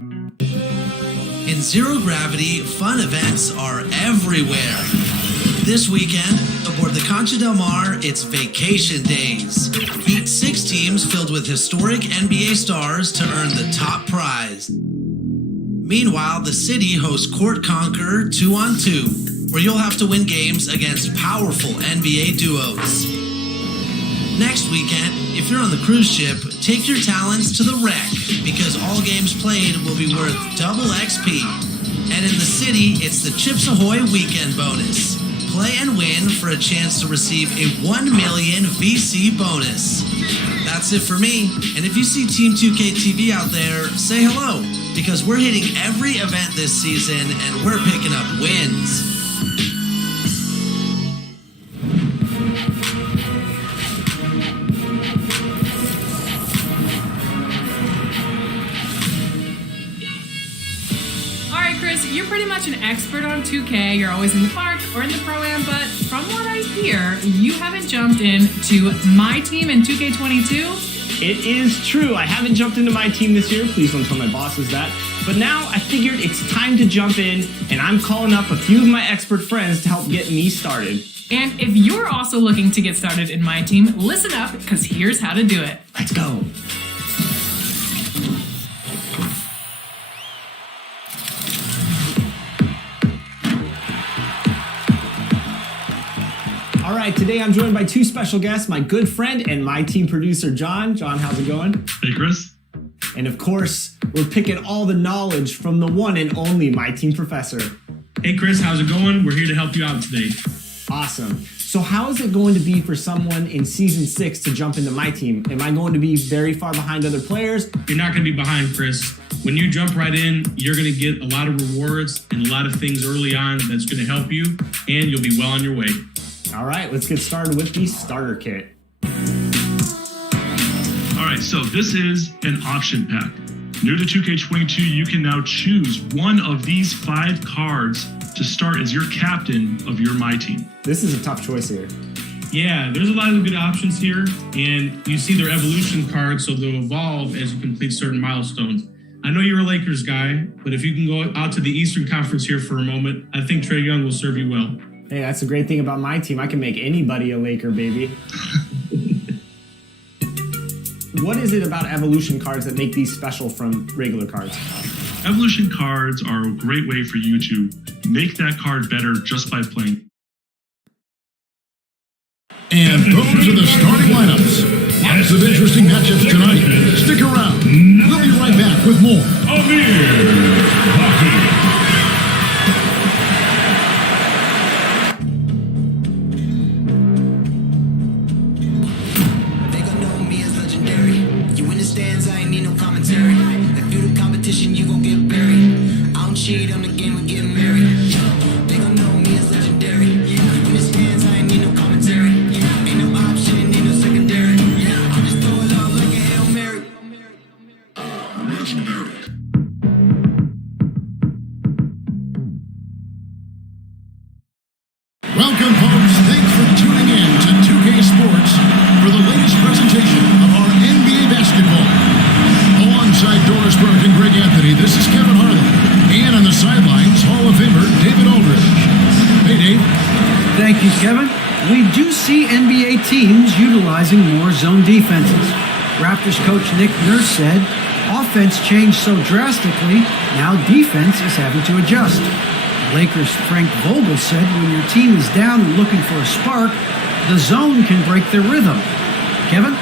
In Zero Gravity, fun events are everywhere. This weekend, aboard the Concha del Mar, it's Vacation Days. Meet 6 teams filled with historic NBA stars to earn the top prize. Meanwhile, the city hosts Court Conqueror 2-on-2, where you'll have to win games against powerful NBA duos. Next weekend, if you're on the cruise ship, take your talents to the wreck, because all games played will be worth double XP. And in the city, it's the Chips Ahoy weekend bonus. Play and win for a chance to receive a 1 million VC bonus. That's it for me. And if you see Team 2K TV out there, say hello, because we're hitting every event this season and we're picking up wins. You're pretty much an expert on 2K. You're always in the park or in the Pro-Am, but from what I hear, you haven't jumped into my team in 2K22. It is true. I haven't jumped into my team this year. Please don't tell my bosses that. But now I figured it's time to jump in, and I'm calling up a few of my expert friends to help get me started. And if you're also looking to get started in my team, listen up, because here's how to do it. Let's go. All right, today I'm joined by 2 special guests, my good friend and my team producer, John. John, how's it going? Hey, Chris. And of course, we're picking all the knowledge from the one and only my team professor. Hey, Chris, how's it going? We're here to help you out today. Awesome. So how is it going to be for someone in Season 6 to jump into my team? Am I going to be very far behind other players? You're not going to be behind, Chris. When you jump right in, you're going to get a lot of rewards and a lot of things early on that's going to help you, and you'll be well on your way. All right, let's get started with the starter kit. All right, so this is an option pack. New to 2K22, you can now choose one of these 5 cards to start as your captain of your My Team. This is a tough choice here. Yeah, there's a lot of good options here, and you see their evolution cards, so they'll evolve as you complete certain milestones. I know you're a Lakers guy, but if you can go out to the Eastern Conference here for a moment, I think Trae Young will serve you well. Hey, that's the great thing about my team. I can make anybody a Laker, baby. What is it about evolution cards that make these special from regular cards? Evolution cards are a great way for you to make that card better just by playing. And those are the starting lineups. Lots of interesting matchups tonight. Stick around. We'll be right back with more. Amir Hockey. You gon' get buried. I don't cheat on the game, we're getting married. They gon' know me as legendary. In the stands, I ain't need no commentary. Ain't no option, ain't no secondary. I just throw it up like a Hail Mary. Legendary. Welcome, folks. Thanks for tuning in to 2K Sports for the latest presentation of our NBA basketball. Alongside Doris Burke and Greg Anthony, this is Kevin Harlan. And on the sidelines, Hall of Famer David Aldridge. Hey, Dave. Thank you, Kevin. We do see NBA teams utilizing more zone defenses. Raptors coach Nick Nurse said, offense changed so drastically, now defense is having to adjust. Lakers' Frank Vogel said when your team is down and looking for a spark, the zone can break their rhythm. Kevin?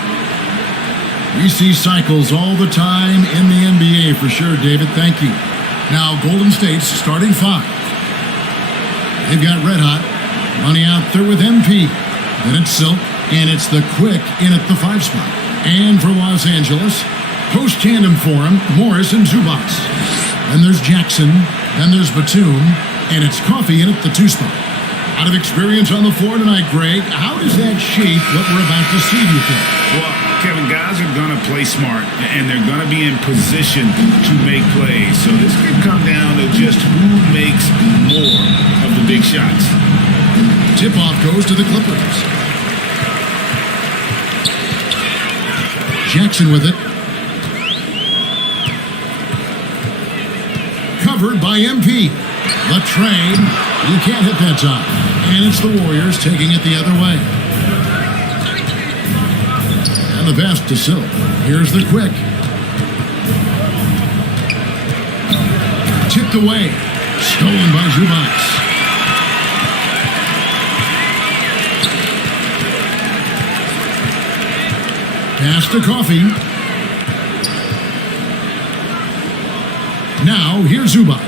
We see cycles all the time in the NBA for sure, David. Thank you. Now, Golden State's starting 5. They've got Red Hot, running out there with MP. Then it's Silk, and it's the Quick in at the 5 spot. And for Los Angeles, post-tandem for him, Morris and Zubac. Then there's Jackson, then there's Batum, and it's Coffee in at the 2 spot. Out of experience on the floor tonight, Greg, how does that shape what we're about to see, do you think? Well, Kevin, guys are going to play smart, and they're going to be in position to make plays. So this could come down to just who makes more of the big shots. Tip-off goes to the Clippers. Jackson with it. Covered by MP. The train. You can't hit that time. And it's the Warriors taking it the other way. And the pass to Silk. Here's the quick. Tipped away. Stolen by Zubac. Pass to Coffee. Now, here's Zubac.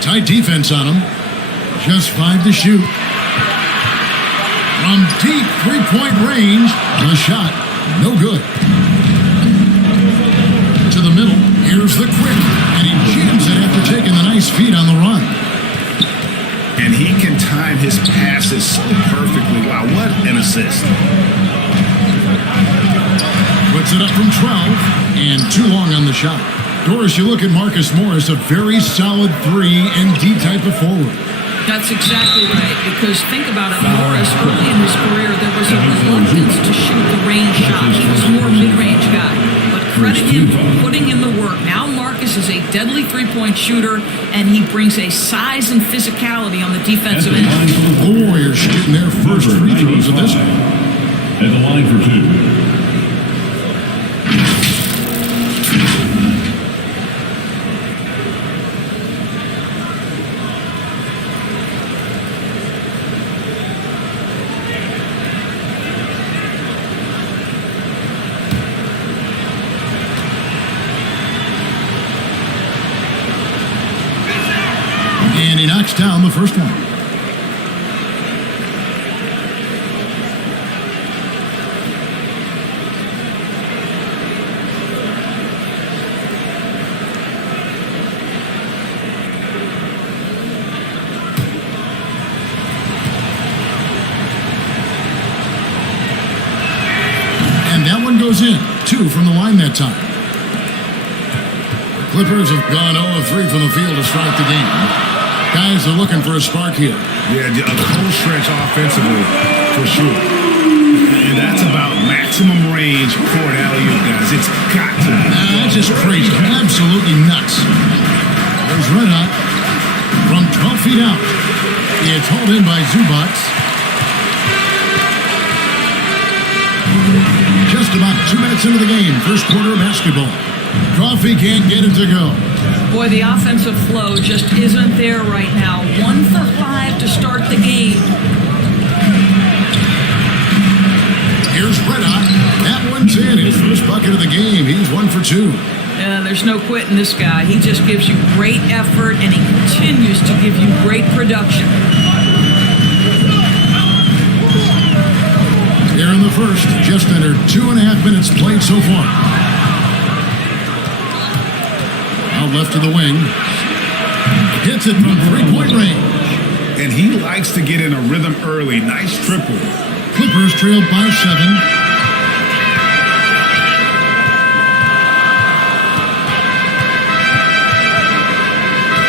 Tight defense on him. Just 5 to shoot. From deep three-point range, the shot, no good. To the middle, here's the quick. And he jams it after taking the nice feed on the run. And he can time his passes so perfectly. Wow, what an assist. Puts it up from 12, and too long on the shot. Doris, you look at Marcus Morris, a very solid 3-and-D type of forward. That's exactly right, because think about it, Morris, early in his career, there was a reluctance to shoot the range shot. He was more mid-range guy. But credit him for putting in the work. Now Marcus is a deadly three-point shooter, and he brings a size and physicality on the defensive end. The Warriors shooting their first free throws of this one. At the line for 2. And he knocks down the first one. And that one goes in. 2 from the line that time. The Clippers have gone 0 of 3 from the field to start the game. Guys are looking for a spark here. Yeah, a cold stretch offensively, for sure. And that's about maximum range for an alley-oop, guys. It's got to be. That's just crazy. Absolutely nuts. There's Red Hot from 12 feet out. It's hauled in by Zubac. Just about 2 minutes into the game. First quarter of basketball. Coffee can't get it to go. Boy, the offensive flow just isn't there right now. 1 for 5 to start the game. Here's Red Hot. That one's in. His first bucket of the game. He's 1 for 2. Yeah, there's no quitting this guy. He just gives you great effort, and he continues to give you great production. Here in the first, just under 2.5 minutes played so far. Out left to the wing. Hits it from three-point range. And he likes to get in a rhythm early. Nice triple. Clippers trailed by 7.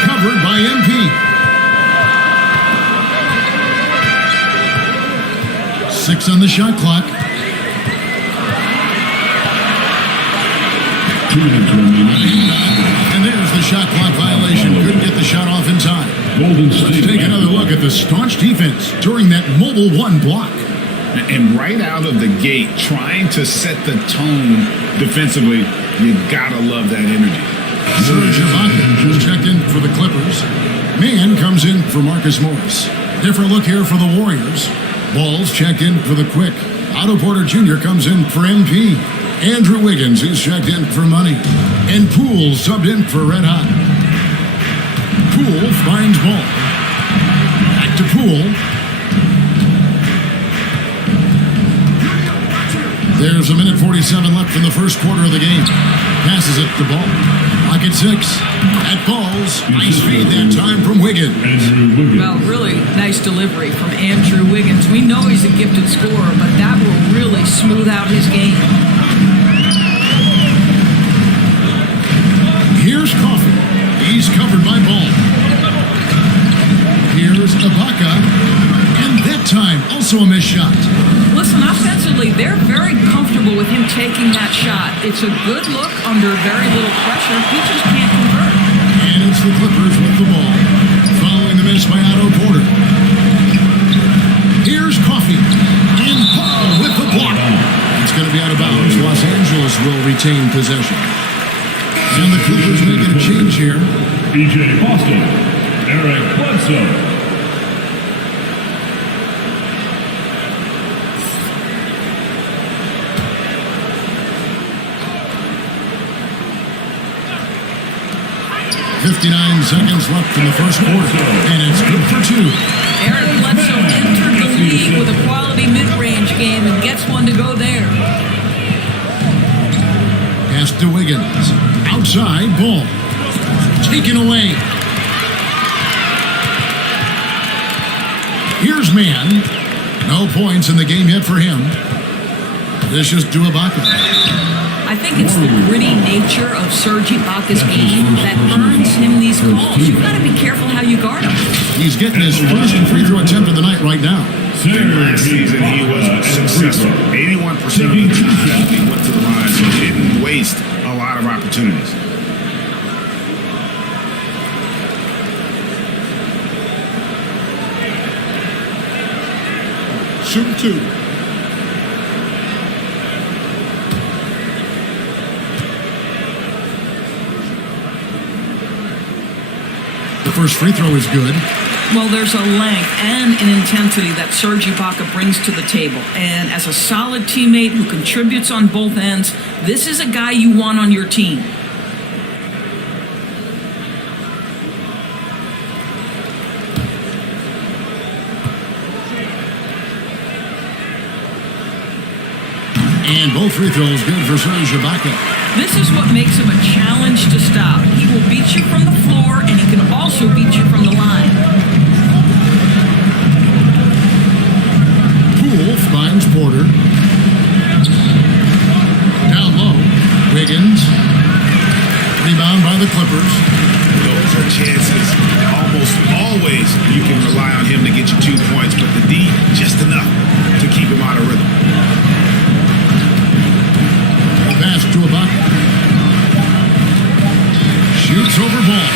Covered by MP. 6 on the shot clock. 2 minutes remaining. And there's the shot clock violation. Couldn't get the shot off in time. Golden State. Let's take another look at the staunch defense during that mobile 1 block. And right out of the gate, trying to set the tone defensively, you gotta love that energy. Serge Ibaka was checked in for the Clippers. Mann comes in for Marcus Morris. Different look here for the Warriors. Balls checked in for the Quick. Otto Porter Jr. comes in for MP. Andrew Wiggins, he's checked in for Money. And Poole subbed in for Red Hot. Poole finds ball. Back to Poole. There's 1:47 left in the first quarter of the game. Passes it to Ball. Lock at 6. That falls. Nice feed that time from Wiggins. Well, really nice delivery from Andrew Wiggins. We know he's a gifted scorer, but that will really smooth out his game. Here's Coffee. He's covered by Ball. Here's Ibaka. And that time, also a missed shot. Listen, offensively, they're very comfortable with him taking that shot. It's a good look under very little pressure. He just can't convert. And it's the Clippers with the ball, following the miss by Otto Porter. Here's Coffey, and Paul with the block. It's going to be out of bounds. Los Angeles will retain possession. And the Clippers making a change here. BJ Boston, Eric Bledsoe. 59 seconds left in the first quarter, and it's good for 2. Eric Bledsoe entered the league with a quality mid-range game and gets one to go there. Pass to Wiggins. Outside, ball. Taken away. Here's Man. No points in the game yet for him. This is Ibaka. I think it's the gritty nature of Serge Ibaka's game that earns him these calls. You've got to be careful how you guard him. He's getting his first free throw attempt of the night right now. Last season, he was successful. 81% of the time he went to the line, so he didn't waste a lot of opportunities. Shoot 2. The first free throw is good. Well, there's a length and an intensity that Serge Ibaka brings to the table. And as a solid teammate who contributes on both ends, this is a guy you want on your team. And both free throws good for Serge Ibaka. This is what makes him a challenge to stop. He will beat you from the floor, and he can also beat you from the line. Poole finds Porter. Down low, Wiggins. Rebound by the Clippers. Those are chances. Almost always you can rely on him to get you 2 points, but the D, just enough to keep him out of rhythm. Pass to Ibaka. Shoots over ball.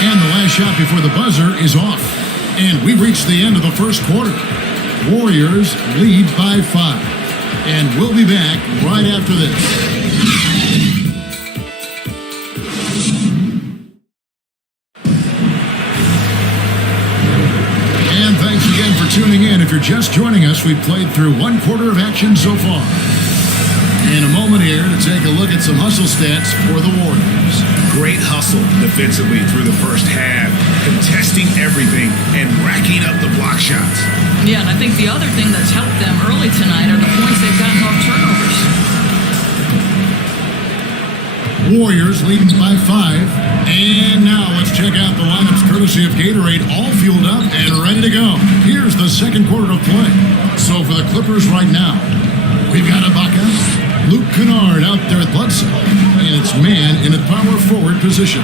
And the last shot before the buzzer is off. And we reached the end of the first quarter. Warriors lead by 5. And we'll be back right after this. And thanks again for tuning in. If you're just joining us, we've played through 1 quarter of action so far. In a moment here to take a look at some hustle stats for the Warriors. Great hustle defensively through the first half, contesting everything and racking up the block shots. Yeah, and I think the other thing that's helped them early tonight are the points they've gotten off turnovers. Warriors leading by 5. And now let's check out the lineups courtesy of Gatorade, all fueled up and ready to go. Here's the second quarter of play. So for the Clippers right now, we've got Ibaka, Luke Kennard out there at Bledsoe, and it's Man in a power forward position.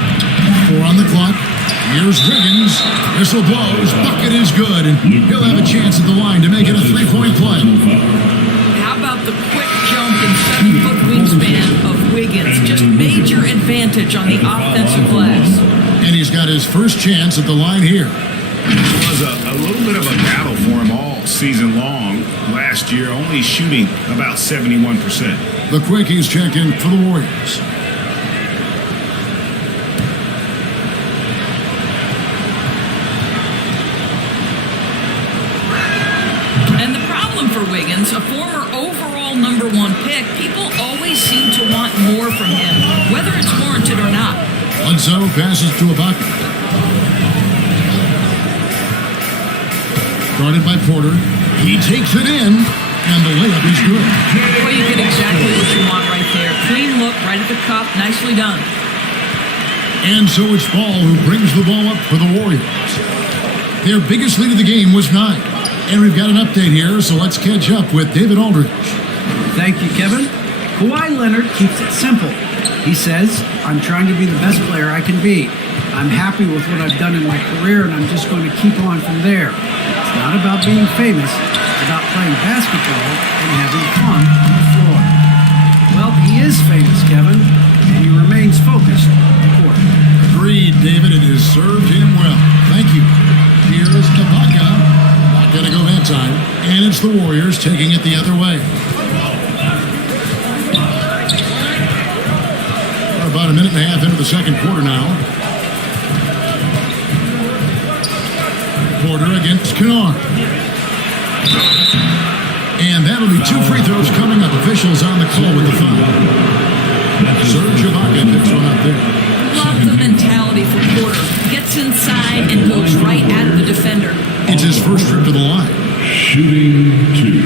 4 on the clock. Here's Wiggins. Whistle blows. Bucket is good, and he'll have a chance at the line to make it a 3-point play. How about the quick jump and 7-foot wingspan of Wiggins? Just major advantage on the offensive glass. And he's got his first chance at the line here. It was a little bit of a battle for him all season long. Last year, only shooting about 71%. The Quickies check in for the Warriors. And the problem for Wiggins, a former overall #1 pick, people always seem to want more from him, whether it's warranted or not. Bledsoe passes to Ibaka. Guarded by Porter. He takes it in, and the layup is good. Well, you get exactly what you want right there. Clean look, right at the cup, nicely done. And so it's Ball who brings the ball up for the Warriors. Their biggest lead of the game was 9. And we've got an update here, so let's catch up with David Aldridge. Thank you, Kevin. Kawhi Leonard keeps it simple. He says, I'm trying to be the best player I can be. I'm happy with what I've done in my career, and I'm just going to keep on from there. It's not about being famous. It's about playing basketball and having fun on the floor. Well, he is famous, Kevin, and he remains focused on the court. Agreed. David. It has served him well. Thank you. Here's Ibaka. Not going to go that time. And it's the Warriors taking it the other way. We're about a minute and a half into the second quarter now. Porter against Kennard. And that'll be 2 free throws coming up. Officials on the call with the foul. Serge Ibaka picks one up there. Love the mentality for Porter. Gets inside and goes right at the defender. It's his first trip to the line. Shooting 2.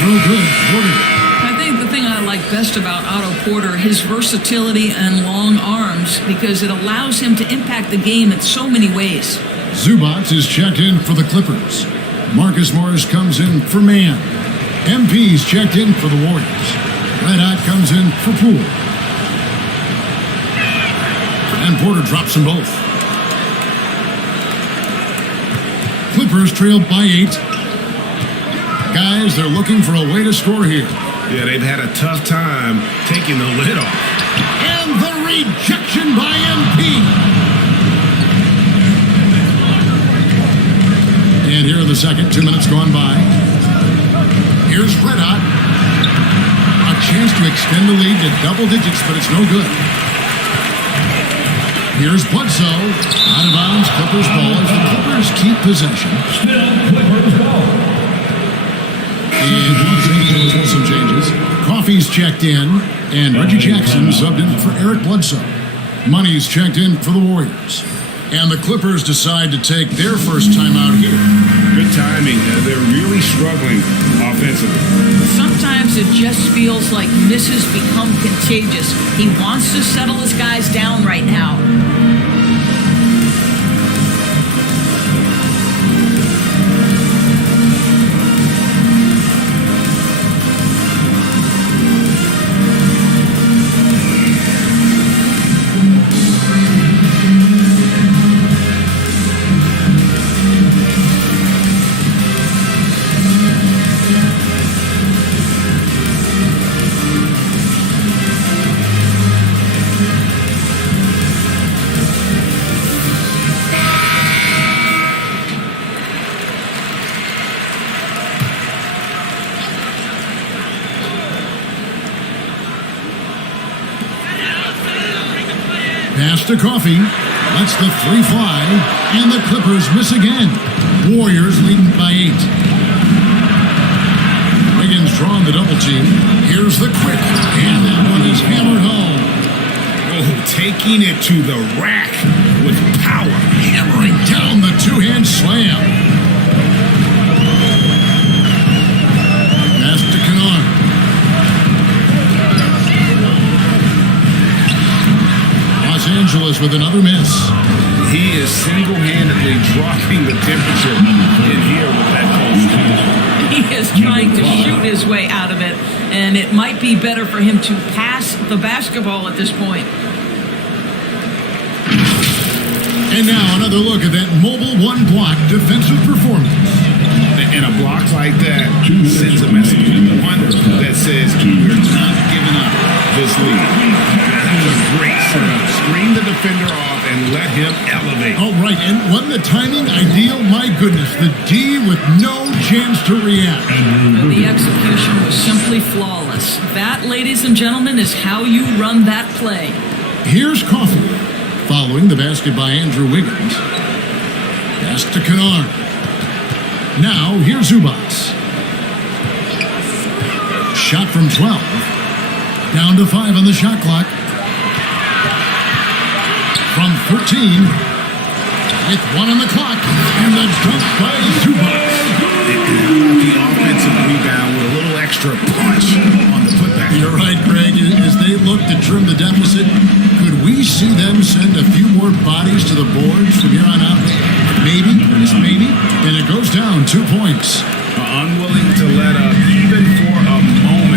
Throw good. Porter. I think the thing I like best about Otto Porter, his versatility and long arms, because it allows him to impact the game in so many ways. Zubac is checked in for the Clippers. Marcus Morris comes in for Man. MP's checked in for the Warriors. Red Hot comes in for Poole. And Porter drops them both. Clippers trailed by 8. Guys, they're looking for a way to score here. Yeah, they've had a tough time taking the lid off. And the rejection by MP. And here in the second, 2 minutes gone by. Here's Red Hot. A chance to extend the lead to double digits, but it's no good. Here's Bledsoe. Out of bounds, Clippers ball as the Clippers keep possession. Clippers ball. And Los Angeles with some changes. Coffey's checked in, and Reggie Jackson subbed in for Eric Bledsoe. Money's checked in for the Warriors. And the Clippers decide to take their first time out here. Good timing. They're really struggling offensively. Sometimes it just feels like misses become contagious. He wants to settle his guys down right now. Pass to Coffey. Lets the 3 fly. And the Clippers miss again. Warriors leading by 8. Wiggins drawing the double team. Here's the quick. And that one is hammered home. Oh, taking it to the rack with power. Hammering down the 2-hand slam. Pass to Kennard. Los Angeles with another miss. He is single-handedly dropping the temperature in here with that cold. He is trying to shoot his way out of it, and it might be better for him to pass the basketball at this point. And now another look at that mobile one-block defensive performance. And a block like that sends a message. One that says, we're not giving up this lead. That's a great serve. Screen the defender off and let him elevate. Oh, right. And wasn't the timing ideal? My goodness. The D with no chance to react. Well, the execution was simply flawless. That, ladies and gentlemen, is how you run that play. Here's Coffey. Following the basket by Andrew Wiggins. Pass to Kennard. Now, here's Zubac. Shot from 12. Down to 5 on the shot clock. From 13. With 1 on the clock. And the dunk by Zubac. The offensive rebound with a little extra punch on the putback. You're right, Greg. As they look to trim the deficit, could we see them send a few more bodies to the boards from here on out? Maybe, just maybe. And it goes down 2 points. Unwilling to let up even for a moment.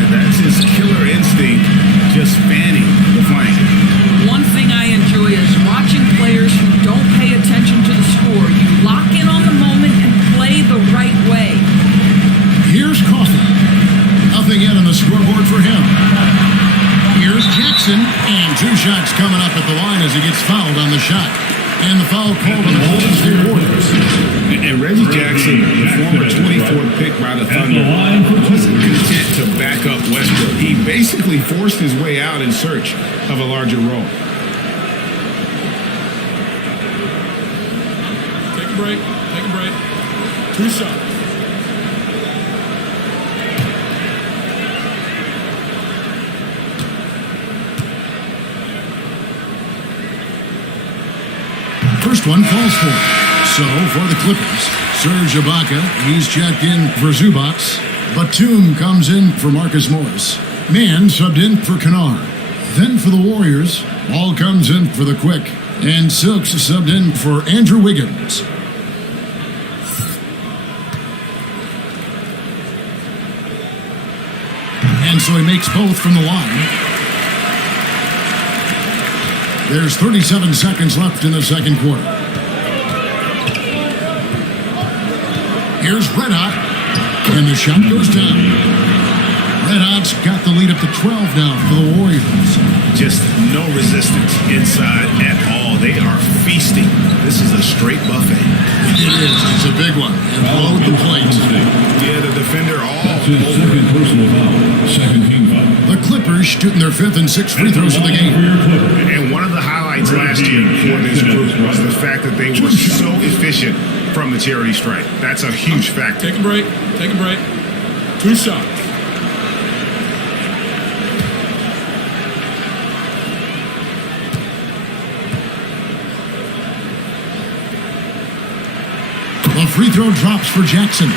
Two shots coming up at the line as he gets fouled on the shot. And the foul called on the Golden State Warriors. And Reggie Jackson, the former 24th pick by the Thunder, wasn't content to back up Westbrook. He basically forced his way out in search of a larger role. Take a break. Take a break. Two shots. First one falls for. So, for the Clippers, Serge Ibaka, he's checked in for Zubac. Batum comes in for Marcus Morris. Mann subbed in for Kennard. Then for the Warriors, Ball comes in for the Quick. And Silks subbed in for Andrew Wiggins. And so he makes both from the line. There's 37 seconds left in the second quarter. Here's Red Hot, and the shot goes down. Red Hot's got the lead up to 12 now for the Warriors. Just no resistance inside at all. They are feasting. This is a straight buffet. It is. It's a big one. And below the plate. Yeah, the defender all Second personal foul. Second team foul. The Clippers shooting their 5th and 6th free throws of the game. And one of the highlights last year for this group was the fact that they were so efficient from the charity stripe. That's a huge factor. Take a break. Take a break. Two shots. The free throw drops for Jackson.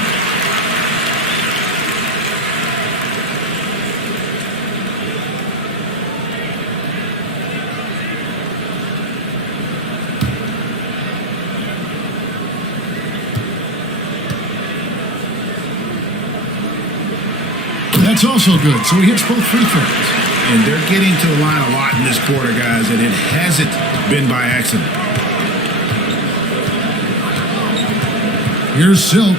That's also good. So he hits both free throws. And they're getting to the line a lot in this quarter, guys, and it hasn't been by accident. Here's Silk.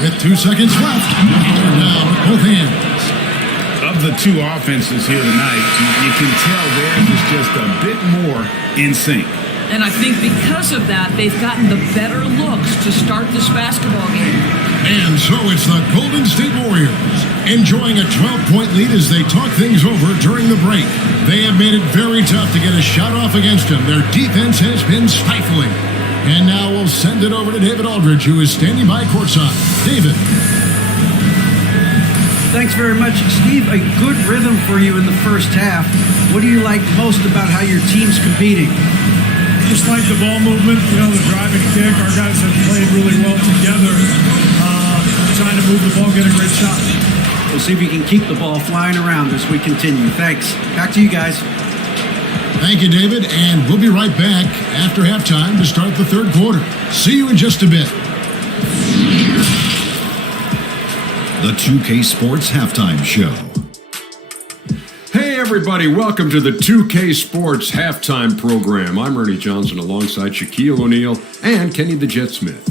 With 2 seconds left. They're down with both hands. Of the two offenses here tonight, you can tell theirs is just a bit more in sync. And I think because of that, they've gotten the better looks to start this basketball game. And so it's the Golden State Warriors enjoying a 12-point lead as they talk things over during the break. They have made it very tough to get a shot off against them. Their defense has been stifling. And now we'll send it over to David Aldridge, who is standing by courtside. David. Thanks very much, Steve. A good rhythm for you in the first half. What do you like most about how your team's competing? Just like the ball movement, the driving kick. Our guys have played really well together. Trying to move the ball, get a great shot. We'll see if you can keep the ball flying around as we continue. Thanks. Back to you guys. Thank you, David. And we'll be right back after halftime to start the third quarter. See you in just a bit. The 2K Sports Halftime Show. Hey everybody, welcome to the 2K Sports Halftime Program. I'm Ernie Johnson alongside Shaquille O'Neal and Kenny the Jet Smith.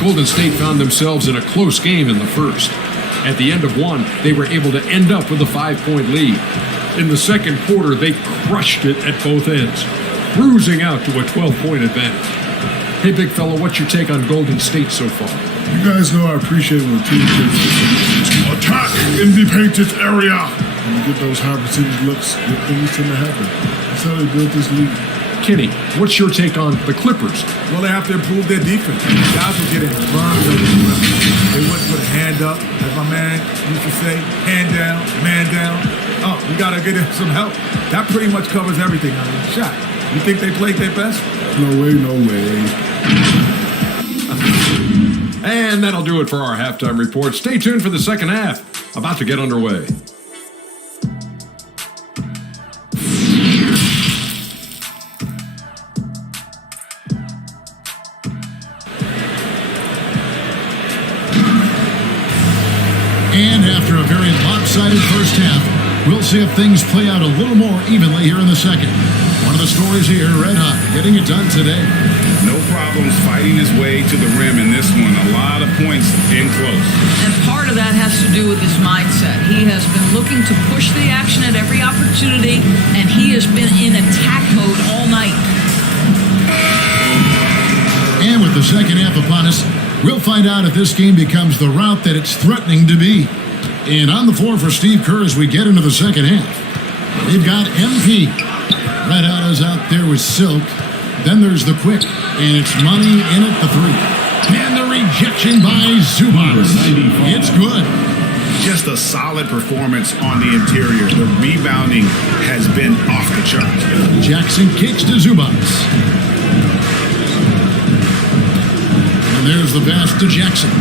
Golden State found themselves in a close game in the first. At the end of one, they were able to end up with a 5-point lead. In the second quarter, they crushed it at both ends, cruising out to a 12-point advantage. Hey big fella, what's your take on Golden State so far? You guys know I appreciate when a team takes attack in the painted area. When you get those high percentage looks, good things tend to happen. That's how they built this league. Kenny, what's your take on the Clippers? Well, they have to improve their defense. Guys were getting burned on the rim. They wouldn't put a hand up, as my man used to say, hand down, man down. Oh, we got to get him some help. That pretty much covers everything on the shot. You think they played their best? No way, no way. And that'll do it for our halftime report. Stay tuned for the second half, about to get underway. And after a very lopsided first half, We'll see if things play out a little more evenly here in the second. One of the stories here, Red Hot, getting it done today. No problems fighting his way to the rim in this one. A lot of points in close. And part of that has to do with his mindset. He has been looking to push the action at every opportunity, and he has been in attack mode all night. And with the second half upon us, we'll find out if this game becomes the route that it's threatening to be. And on the floor for Steve Kerr as we get into the second half, they've got MP. Red Hot is out there with Silk. Then there's the quick, and it's Money in at the three. And the rejection by Zubac. It's good. Just a solid performance on the interior. The rebounding has been off the charts. Jackson kicks to Zubac. And there's the pass to Jackson.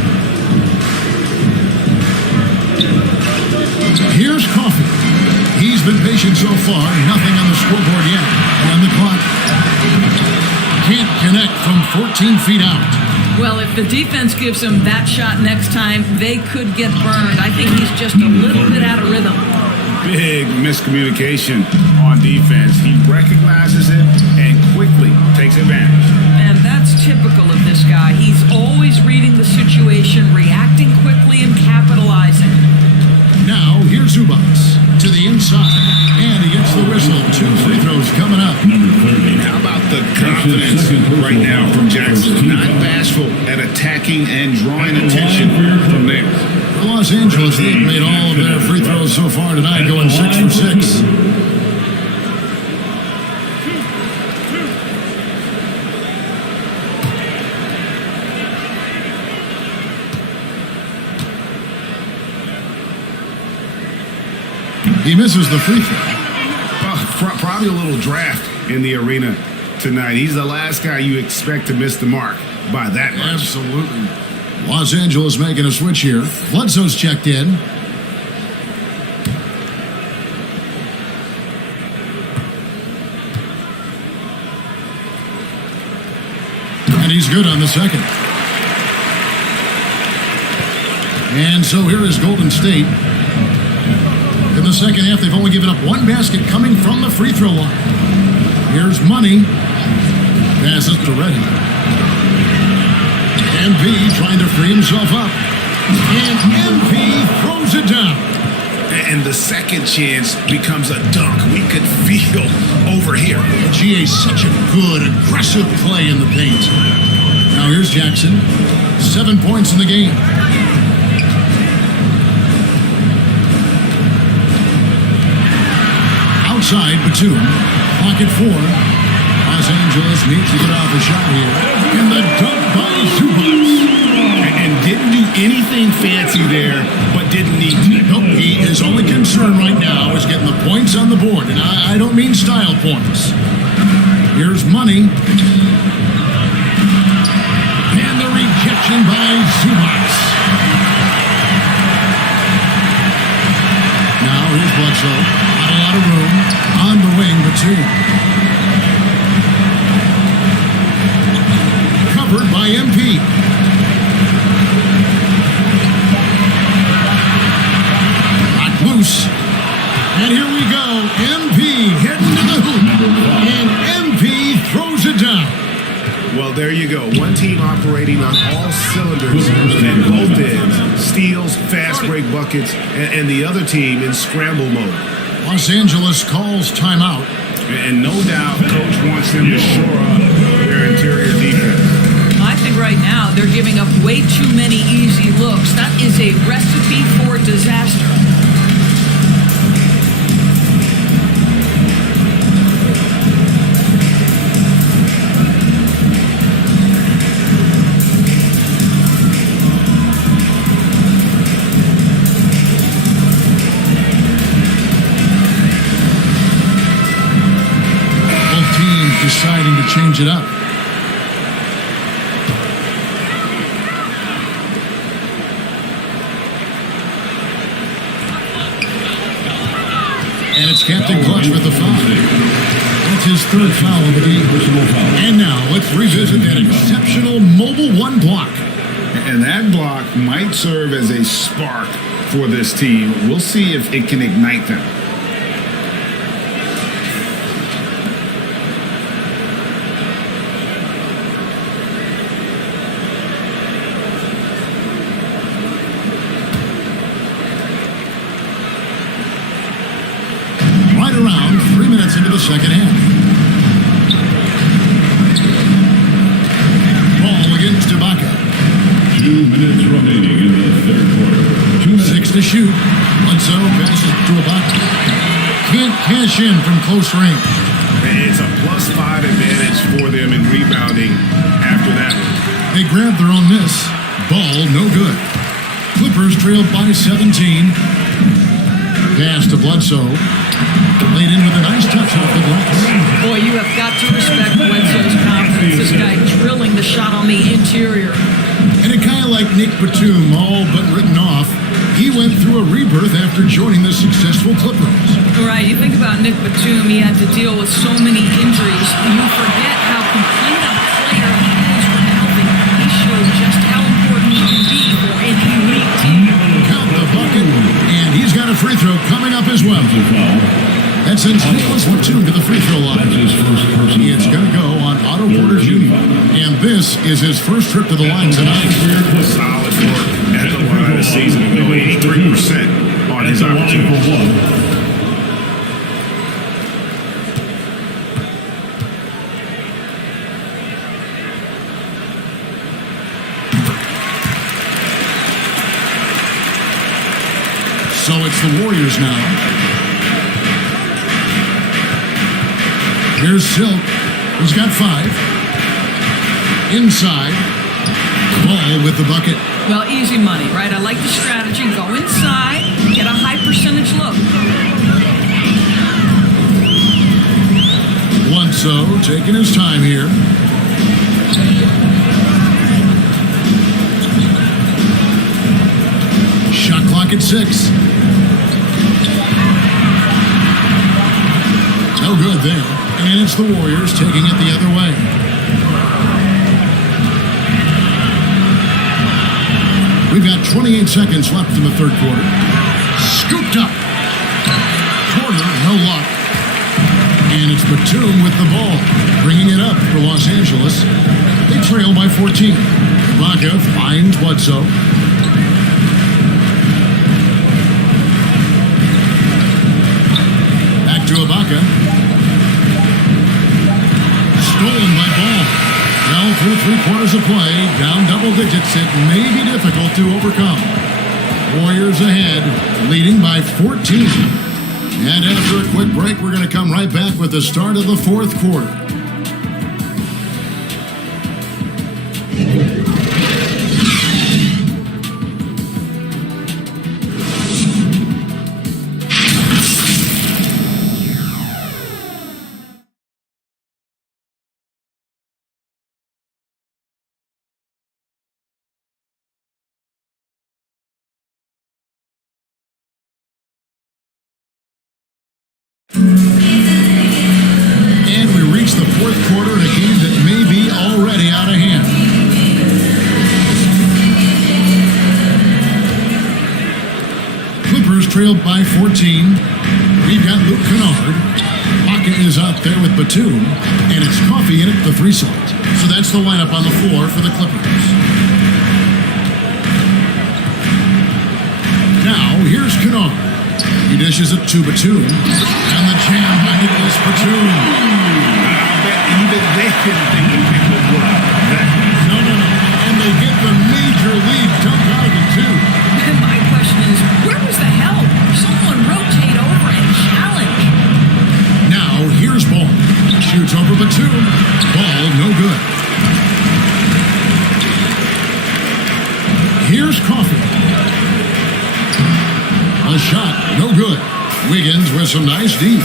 Here's Coffey. He's been patient so far. Nothing on the scoreboard yet. And the clock can't connect from 14 feet out. Well, if the defense gives him that shot next time, they could get burned. I think he's just a little bit out of rhythm. Big miscommunication on defense. He recognizes it and quickly takes advantage. And that's typical of this guy. He's always reading the situation, reacting quickly, and capitalizing. Now, here's Zubac to the inside, and he gets the whistle. 2 free throws coming up. How about the confidence right now from Jackson? Not bashful at attacking and drawing attention from there. For Los Angeles, they've made all of their free throws so far tonight, going 6 for 6. He misses the free throw. Probably a little draft in the arena tonight. He's the last guy you expect to miss the mark by that much. Absolutely. Los Angeles making a switch here. Bledsoe's checked in. And he's good on the second. And so here is Golden State. In the second half, they've only given up one basket coming from the free throw line. Here's Money. Passes to Reddy. MP trying to free himself up. And MP throws it down. And the second chance becomes a dunk. We could feel over here. GA, such a good, aggressive play in the paint. Now here's Jackson. 7 points in the game. Outside, Batum. Clock at 4. Los Angeles needs to get off a shot here. And the dunk by Zubac. And didn't do anything fancy there, but didn't need to. Nope, his only concern right now is getting the points on the board. And I don't mean style points. Here's Money. And the rejection by Zubac. Now here's Bledsoe. Not a lot of room. On the wing, Batum. Covered by MP. Knocked loose. And here we go. MP heading to the hoop. And MP throws it down. Well, there you go. One team operating on all cylinders at both ends. Steals, fast break buckets, and the other team in scramble mode. Los Angeles calls timeout. And no doubt, Coach wants them to shore up their interior defense. I think right now they're giving up way too many easy looks. That is a recipe for disaster. Deciding to change it up. And it's Captain Clutch with the foul. That's his third foul of the game. And now let's revisit that exceptional Mobile One block. And that block might serve as a spark for this team. We'll see if it can ignite them. minutes into the second half. Ball against Ibaka. 2 minutes remaining in the third quarter. 2 minutes. 6 to shoot. Bledsoe passes to Ibaka. Can't cash in from close range. It's a +5 advantage for them in rebounding after that one. They grab their own miss. Ball no good. Clippers trailed by 17. Pass to Bledsoe. Laid in with a nice touch off the glass. Boy, you have got to respect Bledsoe's confidence. This guy drilling the shot on the interior. And a guy like Nick Batum, all but written off, he went through a rebirth after joining the successful Clippers. Right, you think about Nick Batum, he had to deal with so many injuries. You forget how complete a player he is when healthy. He showed just how important he can be for an elite team. Count the bucket, and he's got a free throw coming up as well. That sends Nicholas Batum to the free throw line. It's going to go on Otto Porter Jr. And this is his first trip to the line tonight. Solid work at the line of the season, going 83% on his opportunity. So it's the Warriors now. Here's Silk. He's got 5. Inside. Ball with the bucket. Well, easy money, right? I like the strategy. Go inside, get a high percentage look. Bledsoe taking his time here. Shot clock at 6. No good there. And it's the Warriors taking it the other way. We've got 28 seconds left in the third quarter. Scooped up. Porter, no luck. And it's Batum with the ball, bringing it up for Los Angeles. They trail by 14. Ibaka finds Bledsoe. Back to Ibaka. Stolen by Ball. Well, through 3/4 of play, down double digits, it may be difficult to overcome. Warriors ahead, leading by 14. And after a quick break, we're going to come right back with the start of the fourth quarter. And we reach the fourth quarter in a game that may be already out of hand. Clippers trailed by 14. We've got Luke Kennard. Pocket is out there with Batum. And it's Coffee in at the 3 slot. So that's the lineup on the floor for the Clippers. Now, here's Kennard. He dishes it to Batum. And the jam by Nicholas Batum. I bet even they didn't think the pick would work. No. And they get the major lead dumped out of the 2. And my question is, where was the help? Someone rotate over and challenge. Now, here's Ball. Shoots over Batum. Ball no good. Here's Coffee. A shot, no good. Wiggins with some nice D.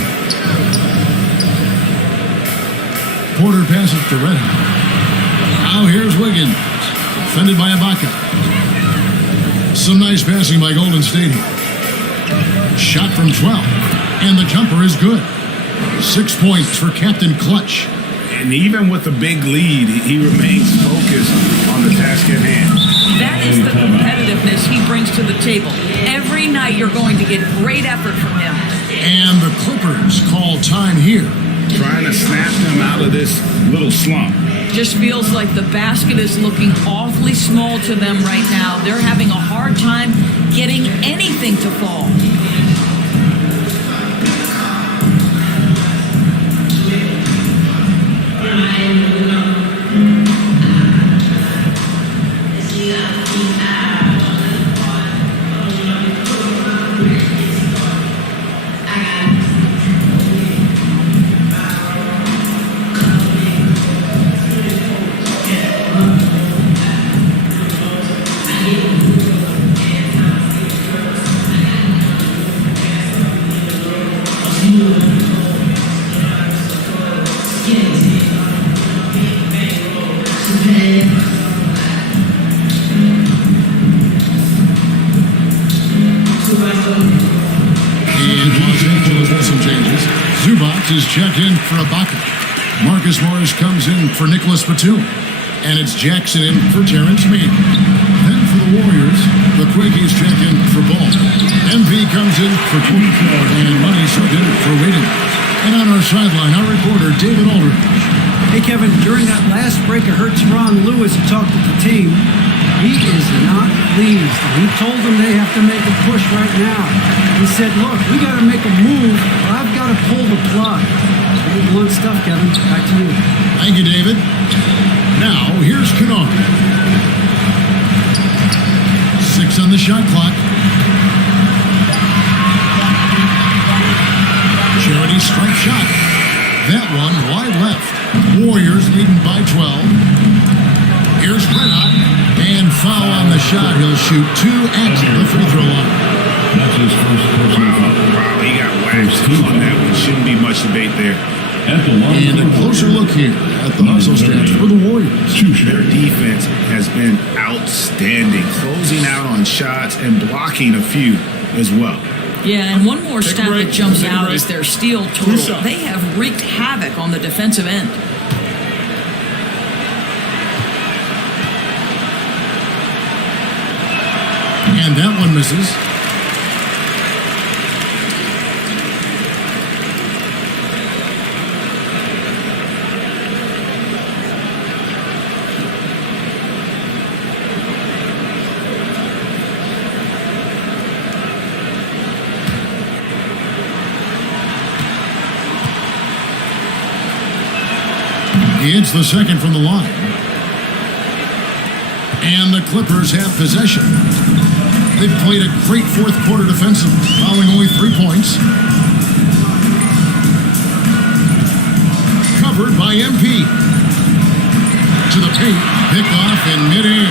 Porter passes to Reddick. Now here's Wiggins. Defended by Ibaka. Some nice passing by Golden State here. Shot from 12. And the jumper is good. 6 points for Captain Clutch. And even with a big lead, he remains focused on the task at hand. That is the competitiveness he brings to the table. Every night you're going to get great effort from him. And the Clippers call time here. Trying to snap them out of this little slump. Just feels like the basket is looking awfully small to them right now. They're having a hard time getting anything to fall. And Los Angeles with some changes. Zubac is checked in for Ibaka. Marcus Morris comes in for Nicholas Batum. And it's Jackson in for Terrence Mann. Then for the Warriors, the Quickies check in for Ball. MP comes in for Corey. And Money subbed in for Wiggins. And on our sideline, our reporter, David Aldridge. Hey, Kevin, during that last break, I heard Teron Lewis talk to the team. He is not pleased. He told them they have to make a push right now. He said, look, we got to make a move, or I've got to pull the plug. Pretty blunt stuff, Kevin. Back to you. Thank you, David. Now, here's Kennard. 6 on the shot clock. Charity strike shot. That one wide left. Warriors leading by 12. Here's Brennan. And foul on the shot. He'll shoot 2 at the free throw line. That's his first personal foul. Wow, he got waxed on that one. Shouldn't be much debate there. And a closer look here at the hustle stats for the Warriors. Their defense has been outstanding, closing out on shots and blocking a few as well. Yeah, and one more stat that jumps out is their steal total. They have wreaked havoc on the defensive end. And that one misses. He hits the second from the line. And the Clippers have possession. They've played a great fourth quarter defensively, allowing only 3 points. Covered by MP. To the paint, picked off in midair.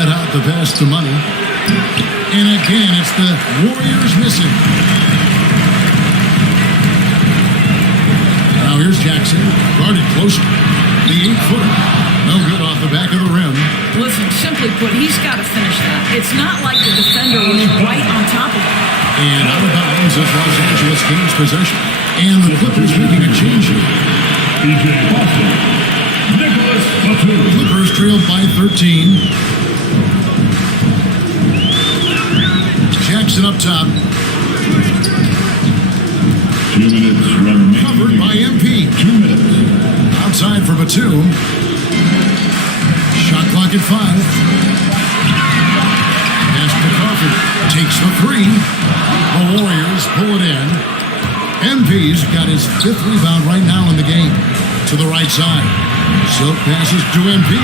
Let out the pass to Money. And again, it's the Warriors missing. Now here's Jackson, guarded closer. The 8-footer. No good off the back of the rim. Listen, simply put, he's got to finish that. It's not like the defender was right on top of him. And out of bounds as Los Angeles gains possession. And the Clippers making a change here. PJ Boston, Nicholas Batum. Clippers trailed by 13. Jackson up top. 2 minutes remaining. Covered by MP. 2 minutes. Outside for Batum. Shot clock at 5. Pass to Crawford. Takes the 3. The Warriors pull it in. MP's got his 5th rebound right now in the game. To the right side. Silk passes to MP.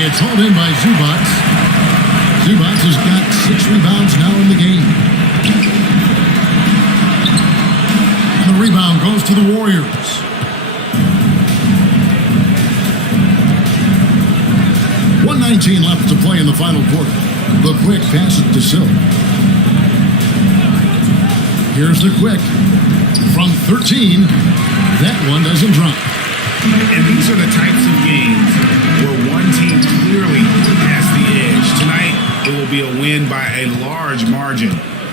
It's hauled in by Zubac. Zubac has got 6 rebounds now in the game. And the rebound goes to the Warriors. .119 left to play in the final quarter. The Quick passes to Silk. Here's the Quick. From 13, that one doesn't drop. And these are the types of games where one team clearly has the edge. Tonight, it will be a win by a large margin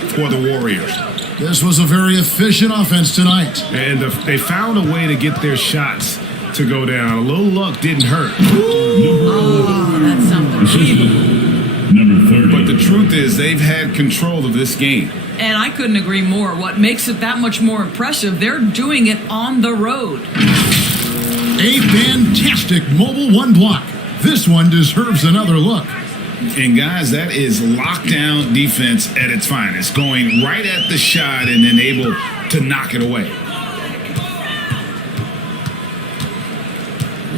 for the Warriors. This was a very efficient offense tonight. And they found a way to get their shots to go down. A little luck didn't hurt. Oh, that's something. Number 30. But the truth is, they've had control of this game. And I couldn't agree more. What makes it that much more impressive, they're doing it on the road. A fantastic mobile 1 block. This one deserves another look. And guys, that is lockdown defense at its finest. Going right at the shot and then able to knock it away.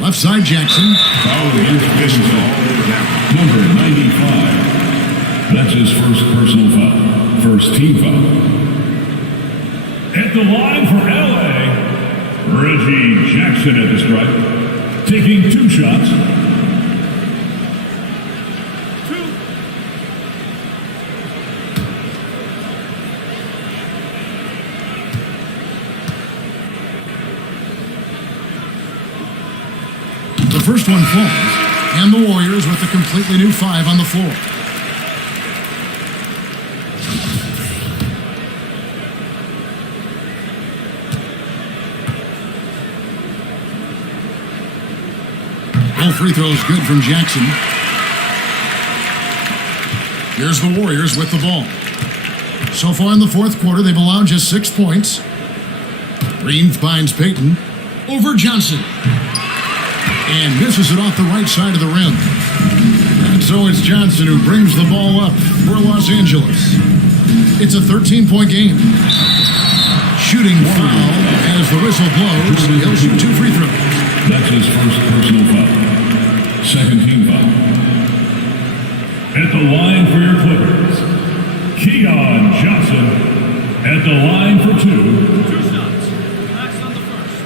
Left side Jackson. Officials all over that one. Number 95. That's his first personal foul. First team foul. At the line for LA, Reggie Jackson at the stripe. Taking 2 shots. The first one falls. And the Warriors with a completely new 5 on the floor. Both free throws good from Jackson. Here's the Warriors with the ball. So far in the fourth quarter, they've allowed just 6 points. Green finds Payton over Johnson. And misses it off the right side of the rim. And so it's Johnson who brings the ball up for Los Angeles. It's a 13-point game. Shooting foul as the whistle blows. He'll shoot 2 free throws. That's his first personal foul. Second team foul. At the line for your Clippers, Keon Johnson. At the line for 2. 2 shots. That's on the first.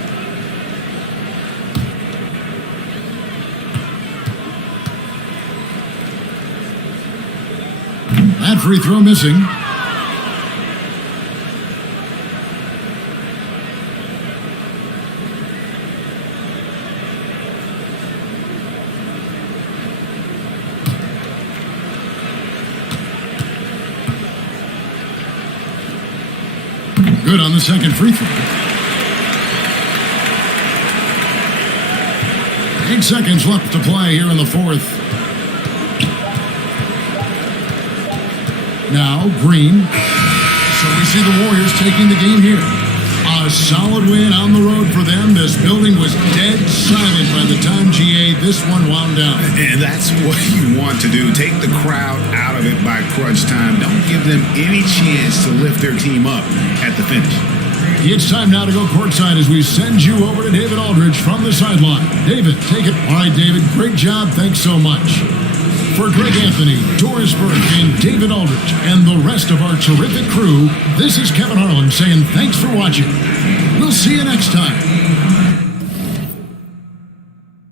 That free throw missing. Good on the second free throw. 8 seconds left to play here in the fourth. Now, Green. So we see the Warriors taking the game here. A solid win on the road for them. This building was dead silent by the time this one wound down. And that's what you want to do. Take the crowd out of it by crunch time. Don't give them any chance to lift their team up at the finish. It's time now to go courtside as we send you over to David Aldridge from the sideline. David, take it. All right, David, great job. Thanks so much. For Greg Anthony, Doris Burke, and David Aldridge, and the rest of our terrific crew, this is Kevin Harlan saying thanks for watching. We'll see you next time.